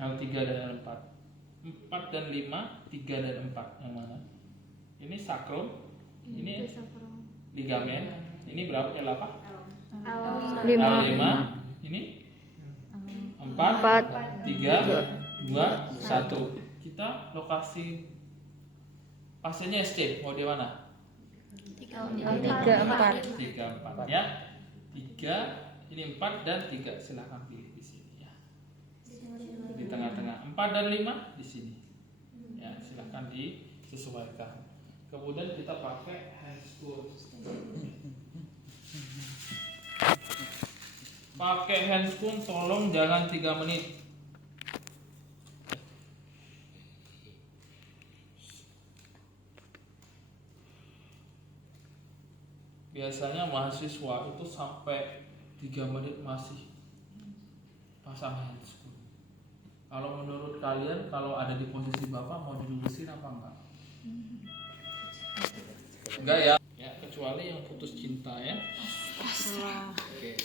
L3 dan L4. 4 dan 5, 3 dan 4 yang mana? Ini sakrum, ini ligamen. Ini berapa? L8? L5. Ini 4, 3, 2, 1. Kita lokasi pasiennya SC mau di mana? 3, 4. 3, 4 ya. 3, ini 4 dan 3. Silahkan pilih di sini ya. Di tengah-tengah. 4 dan 5 di sini. Ya, silahkan disesuaikan. Kemudian kita pakai handscoon. Pakai handscoon tolong jangan 3 menit. Biasanya mahasiswa itu sampai 3 menit masih pasang handscoon. Kalau menurut kalian, kalau ada di posisi Bapak mau dilurusin apa enggak? Enggak ya? Ya, kecuali yang putus cinta ya. Oke.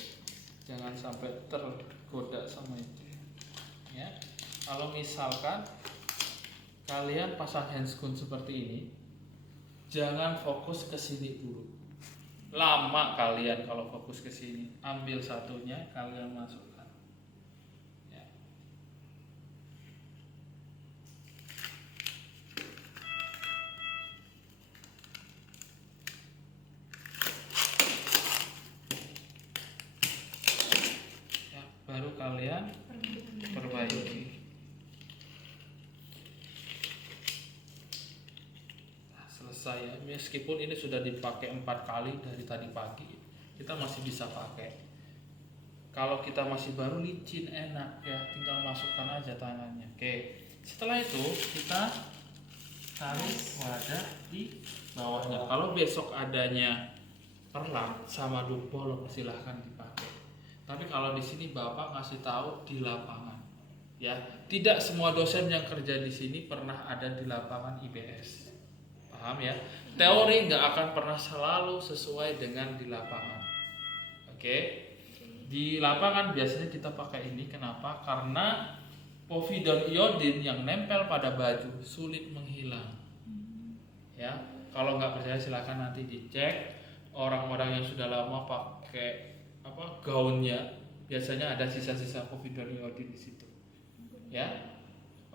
Jangan sampai tergoda sama itu. Ya. Kalau misalkan kalian pasang handscoon seperti ini, jangan fokus ke sini dulu. Lama kalian kalau fokus ke sini. Ambil satunya, kalian masukkan. Ya. Ya, baru kalian perbaiki. Selesai ya. Meskipun ini sudah dipakai 4 kali dari tadi pagi, kita masih bisa pakai. Kalau kita masih baru licin enak ya, tinggal masukkan aja tangannya. Oke. Setelah itu kita taruh wadah di bawahnya. Kalau besok adanya perlak sama dup bolong silahkan dipakai. Tapi kalau di sini Bapak ngasih tahu di lapangan. Ya, tidak semua dosen yang kerja di sini pernah ada di lapangan IBS. Paham ya? Teori nggak akan pernah selalu sesuai dengan di lapangan. Oke? Di lapangan biasanya kita pakai ini. Kenapa? Karena povidon iodin yang nempel pada baju sulit menghilang. Ya, kalau nggak percaya silakan nanti dicek. Orang-orang yang sudah lama pakai gaunnya, biasanya ada sisa-sisa povidon iodin di situ. Ya.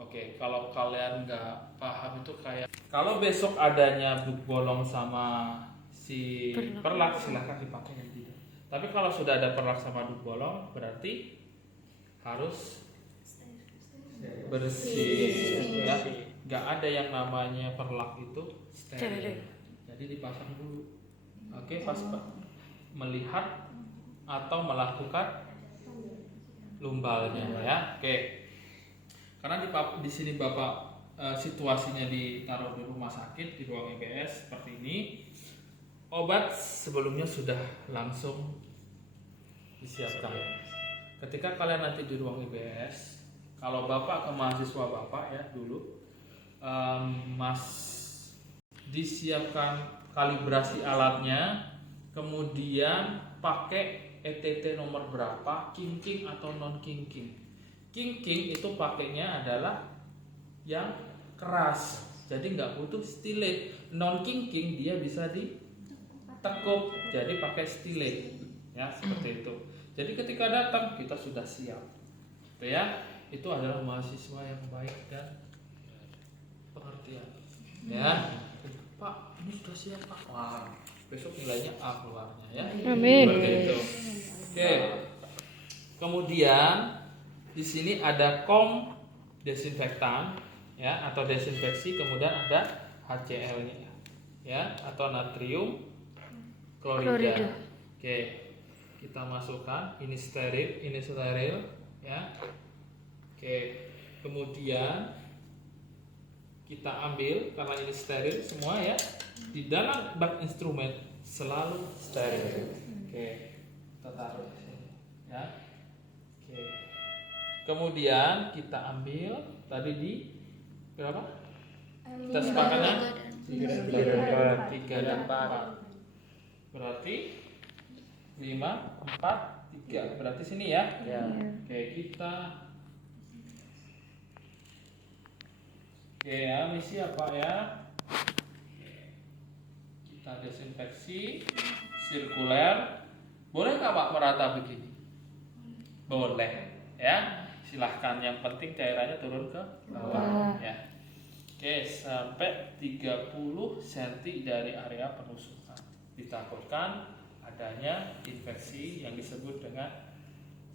Oke, kalau kalian nggak paham itu kayak kalau besok adanya dup bolong sama si perlak silahkan dipakai yang tidak. Tapi kalau sudah ada perlak sama dup bolong berarti harus bersih ya. Nggak ada yang namanya perlak itu steril. Jadi dipasang dulu. Oke, pas melihat atau melakukan lumbalnya ya. Oke. Karena di sini Bapak situasinya ditaruh di rumah sakit di ruang IBS seperti ini. Obat sebelumnya sudah langsung disiapkan. Ketika kalian nanti di ruang IBS, kalau Bapak ke mahasiswa Bapak ya dulu, disiapkan kalibrasi alatnya, kemudian pakai ETT nomor berapa, kinking atau non kinking. Kinking itu pakainya adalah yang keras, jadi nggak butuh stilet. Non kinking dia bisa ditekuk, jadi pakai stilet, ya seperti itu. Jadi ketika datang kita sudah siap, gitu ya. Itu adalah mahasiswa yang baik dan pengertian, ya. Pak, ini sudah siap Pak. Wah, besok nilainya A keluarnya ya. Amin. Seperti itu. Oke. Kemudian di sini ada desinfektan ya atau desinfeksi, kemudian ada HCl-nya ya atau natrium klorida. Oke. Kita masukkan, ini steril ya. Oke. Kemudian kita ambil karena ini steril semua ya. Di dalam bak instrumen selalu steril. Oke. Kita taruh di sini ya. Oke. Kemudian kita ambil tadi di berapa? Kita sepakatnya 3 dan 4. Berarti 5, 4, 3. Berarti sini ya. Ya. Oke, kita Oke ya, misi apa ya? Kita desinfeksi sirkuler. Boleh nggak Pak merata begini? Boleh ya. Silahkan, yang penting cairannya turun ke bawah ya. Oke, sampai 30 cm dari area penusukan. Ditakutkan adanya infeksi yang disebut dengan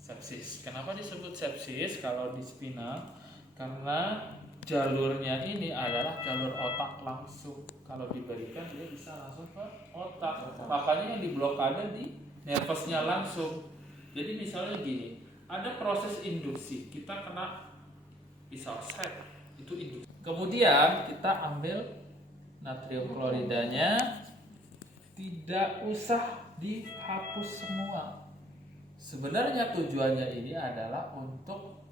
sepsis. Kenapa disebut sepsis kalau di spinal? Karena jalurnya ini adalah jalur otak langsung. Kalau diberikan dia bisa langsung ke otak. Makanya yang diblokade di nervusnya langsung. Jadi misalnya gini, ada proses induksi, kita kena pisau set, itu induksi. Kemudian kita ambil natrium kloridanya, tidak usah dihapus semua. Sebenarnya tujuannya ini adalah untuk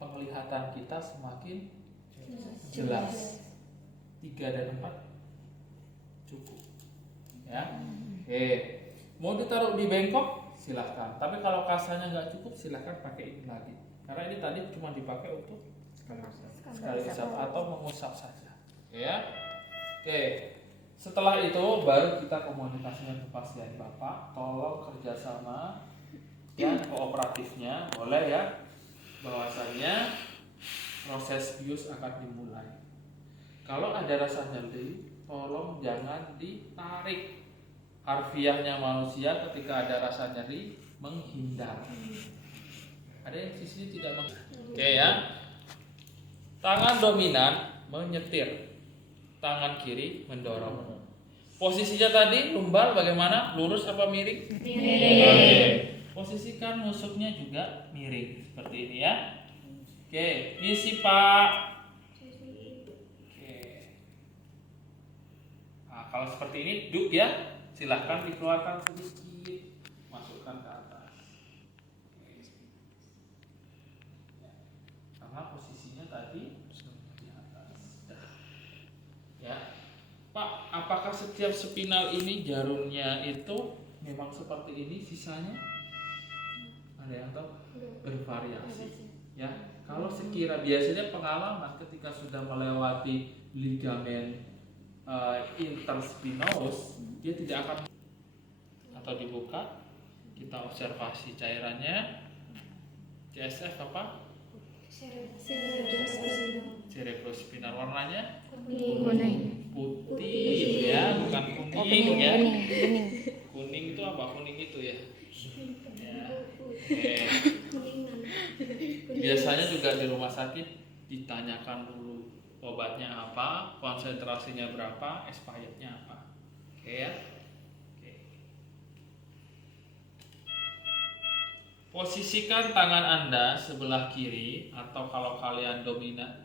penglihatan kita semakin jelas. 3 dan 4 cukup. Ya. Oke. Mau ditaruh di bengkok silahkan. Tapi kalau kasanya nggak cukup silahkan pakai ini lagi. Karena ini tadi cuma dipakai untuk sekali usap atau mengusap saja. Ya. Oke. Setelah itu baru kita komunikasikan ke pasien. Bapak, tolong kerjasama dan kooperatifnya, boleh ya, bahwasanya proses bius akan dimulai. Kalau ada rasa nyeri, tolong jangan ditarik. Harfiahnya manusia ketika ada rasa nyeri menghindar. Ada yang sisi tidak Oke ya. Tangan dominan menyetir, tangan kiri mendorong. Posisinya tadi lumbar bagaimana? Lurus apa miring? Miring. Oke. Posisikan nusuknya juga miring seperti ini ya. Oke, misi Pak. Oke. Nah, kalau seperti ini duduk ya, silahkan dikeluarkan sedikit, masukkan ke atas. Karena posisinya tadi di atas. Ya. Pak, apakah setiap spinal ini jarumnya itu memang seperti ini sisanya? Ada yang tahu? Bervariasi. Ya, kalau sekira biasanya pengalaman ketika sudah melewati ligamen interspinalis, dia tidak akan atau dibuka. Kita observasi cairannya. CSF apa? Cerebrospinal. Warnanya Kuning. putih ya, bukan kuning ya. Kuning itu apa? Kuning itu ya. Biasanya juga di rumah sakit ditanyakan dulu obatnya apa, konsentrasinya berapa, expirednya apa. Oke ya. Oke. Posisikan tangan Anda sebelah kiri, atau kalau kalian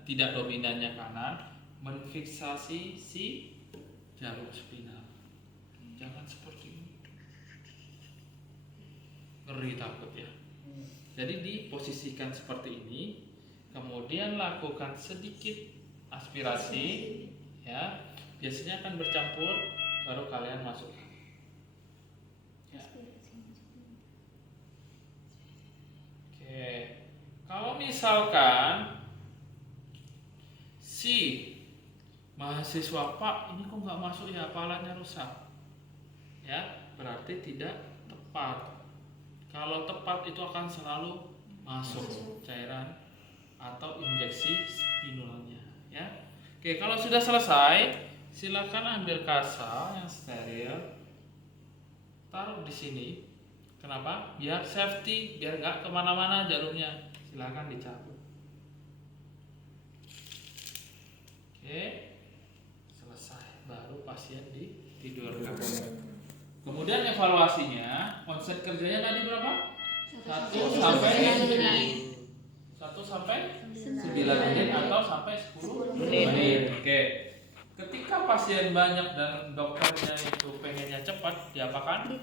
tidak dominannya kanan, menfiksasi si jalur spinal. Jangan seperti ini. Ngeri takut ya. Jadi diposisikan seperti ini, kemudian lakukan sedikit aspirasi, ya. Biasanya akan bercampur, baru kalian masukkan. Ya. Oke, kalau misalkan si mahasiswa, Pak, ini kok nggak masuk ya, hafalannya rusak, ya, berarti tidak tepat. Kalau tepat itu akan selalu masuk cairan atau injeksi spinalnya, ya. Oke, kalau sudah selesai, silakan ambil kasa yang steril, taruh di sini. Kenapa? Biar safety, biar nggak kemana-mana jarumnya. Silakan dicabut. Oke, selesai. Baru pasien ditidurkan. Kemudian evaluasinya, konsep kerjanya tadi berapa? 1 sampai 9 menit atau sampai 10 menit. Oke. Ketika pasien banyak dan dokternya itu pengennya cepat, diapakan?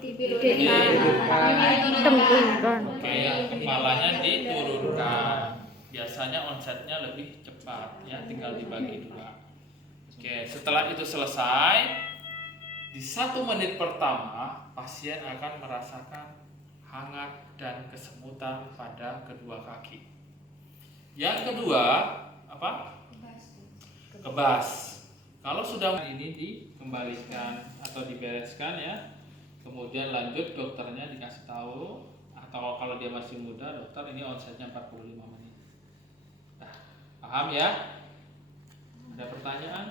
Oke, kepalanya diturunkan. Biasanya onsetnya lebih cepat, ya, tinggal dibagi 2. Oke, setelah itu selesai. Di 1 menit pertama, pasien akan merasakan hangat dan kesemutan pada kedua kaki. Yang kedua, apa? kebas. Kalau sudah ini dikembalikan atau dibereskan ya, kemudian lanjut dokternya dikasih tahu, atau kalau dia masih muda dokter ini onsetnya 45 menit. Nah, paham ya? Ada pertanyaan?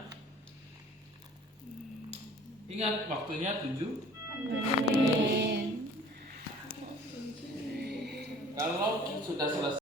Ingat waktunya 7 Amin. Kalau sudah selesai